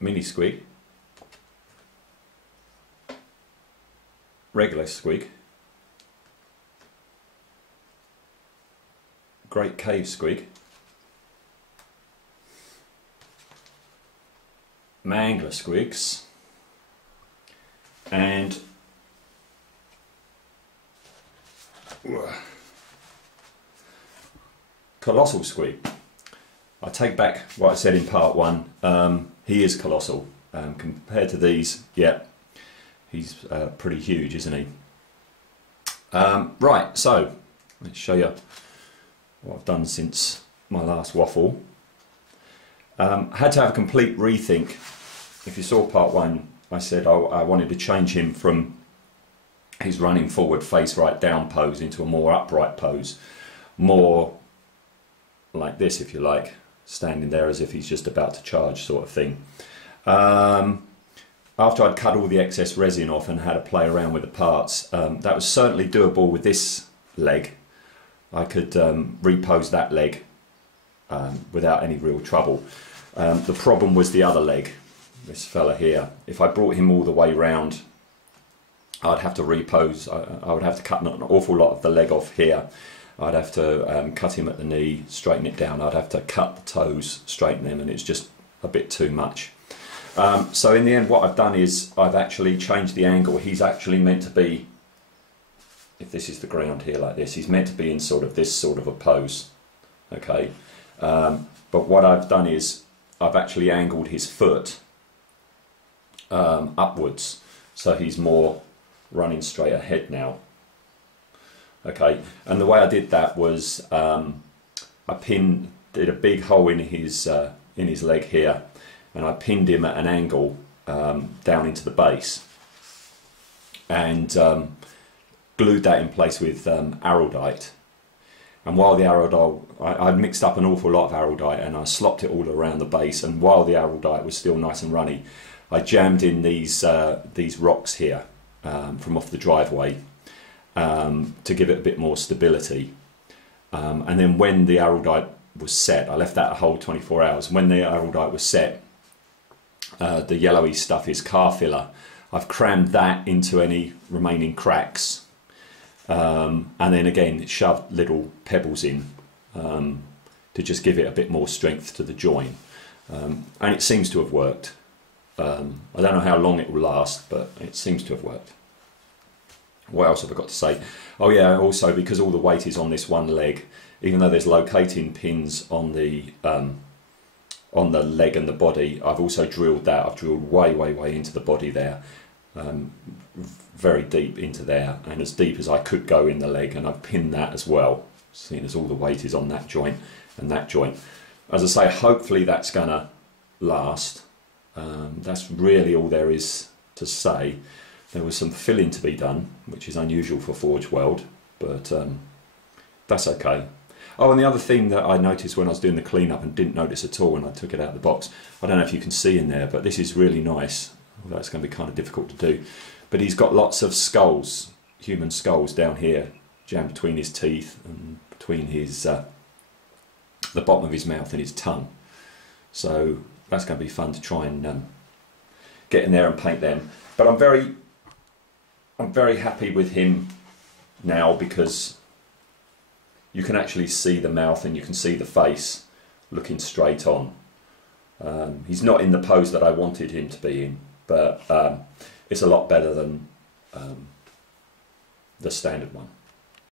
mini squig, regular squig, great cave squig, mangler squigs, and colossal squig. I take back what I said in part one. He is colossal compared to these. Yeah, he's pretty huge, isn't he? Right, so let's show you what I've done since my last waffle. Had to have a complete rethink. If you saw part one, I said I wanted to change him from his running forward face right down pose into a more upright pose, more like this, if you like, standing there as if he's just about to charge, sort of thing. After I'd cut all the excess resin off and had to play around with the parts, that was certainly doable with this leg. I could repose that leg without any real trouble. The problem was the other leg, this fella here. If I brought him all the way round, I'd have to repose. I would have to cut an awful lot of the leg off here. I'd have to cut him at the knee, straighten it down. I'd have to cut the toes, straighten them, and it's just a bit too much. So in the end, what I've done is I've actually changed the angle. He's actually meant to be, if this is the ground here like this, he's meant to be in sort of this sort of a pose. Okay, but what I've done is I've actually angled his foot upwards, so he's more running straight ahead now. Okay, and the way I did that was I did a big hole in his leg here, and I pinned him at an angle down into the base, and glued that in place with araldite. And while the araldite, I'd mixed up an awful lot of araldite, and I slopped it all around the base, and while the araldite was still nice and runny, I jammed in these rocks here from off the driveway to give it a bit more stability. And then when the araldite was set, I left that a whole 24 hours. When the araldite was set, the yellowy stuff is car filler. I've crammed that into any remaining cracks, and then again shoved little pebbles in to just give it a bit more strength to the join, and it seems to have worked. I don't know how long it will last, but it seems to have worked. What else have I got to say? Oh yeah, also because all the weight is on this one leg, even though there's locating pins on the leg and the body, I've also drilled that. I've drilled way into the body there, very deep into there, and as deep as I could go in the leg, and I've pinned that as well, seeing as all the weight is on that joint and that joint. As I say, hopefully that's gonna last. That's really all there is to say. There was some filling to be done, which is unusual for Forge World, but that's okay. Oh, and the other thing that I noticed when I was doing the cleanup and didn't notice at all when I took it out of the box, I don't know if you can see in there, but this is really nice, although it's going to be kind of difficult to do. But he's got lots of skulls, human skulls down here, jammed between his teeth and between his the bottom of his mouth and his tongue. So that's going to be fun to try and get in there and paint them. But I'm very happy with him now, because you can actually see the mouth and you can see the face looking straight on. He's not in the pose that I wanted him to be in, but it's a lot better than the standard one.